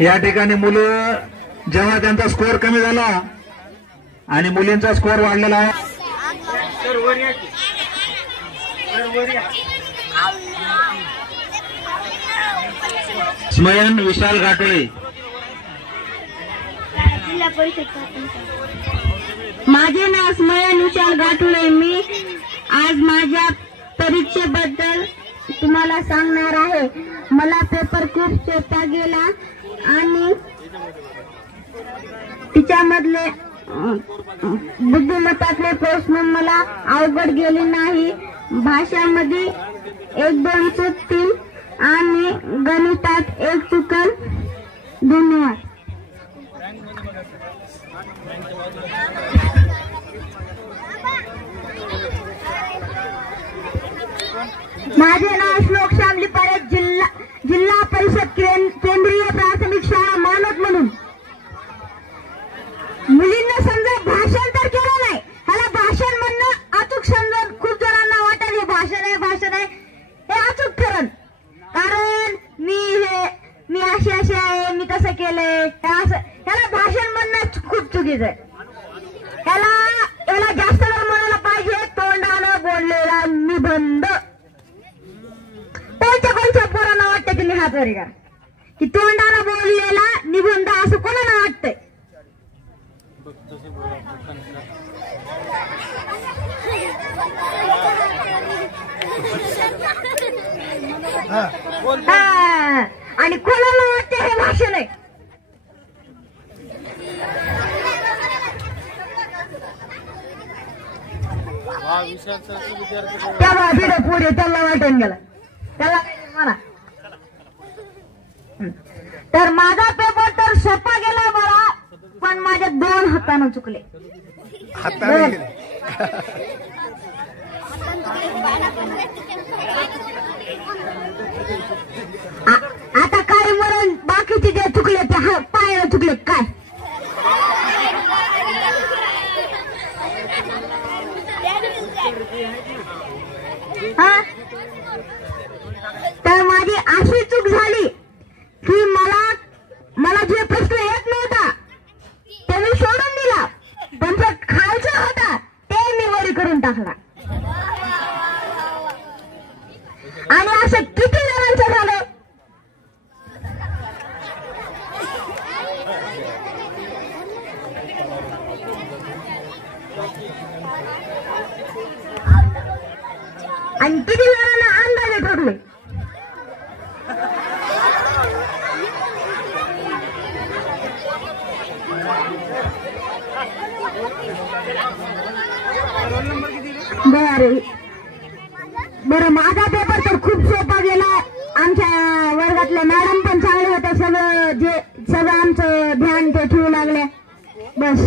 या ठिकाणी मुलं जेव्हा त्यांचा स्कोअर कमी झाला आणि मुलींचा स्कोअर वाढलेला आहे। स्मयन विशाल घाटोळे। माझे नाव स्मयन विशाल घाटोळे। मी आज माझ्या परीक्षेबद्दल तुम्हाला सांगणार आहे। मला पेपर खूप सोपा गेला आणि तिच्यामधले बुद्धिमत्तातले प्रश्न मला अवघड गेले नाही। भाषामध्ये 1-2 चुकतील आणि गणितात 1 चुकल। धन्यवाद। माझे नाव श्लोक श्यामली परेख, जिल्हा परिषद केंद्रीय प्राथमिक शाळा मानक म्हणून। मुलींना समजा भाषांतर केलं नाही, ह्याला भाषण म्हणणं अचूक समजून खूप जणांना वाटत हे भाषण आहे हे अचूक ठरण। कारण मी अशी आहे, मी तसं केलंय, ह्याला भाषण म्हणणं खूप चुकीचं आहे। याला जास्त वेळ म्हणायला पाहिजे तोंडानं बोललेला निबंध। कोणत्या पोरांना वाटतं की हात वरी का की तोंडानं बोललेला निबंध असं कोणाला वाटतंय? आणि कोणाला वाटतं हे भाषण आहे? त्याला भिड पुढे त्याला वाटून गेला, त्याला मला तर माझा पेपर तर सोपा गेला मला, पण माझ्या 2 हातानं चुकले। आता काय म्हणून बाकीचे जे चुकले ते पायाला चुकले काय? तर माझी अशी चूक झाली की मला जे प्रश्न येत नव्हता ते मी सोडून दिला, पण जो खायचा होता ते मी वरी करून टाकला। आणि असं किती जणांचं झालं? आणि किती जणांना अंदाजे ठरले? बरं माझा पेपर तर खूप सोपा गेला। आमच्या वर्गातल्या मॅडम पण चांगले होते, सगळं आमचं ध्यान ते ठेवू लागले बस।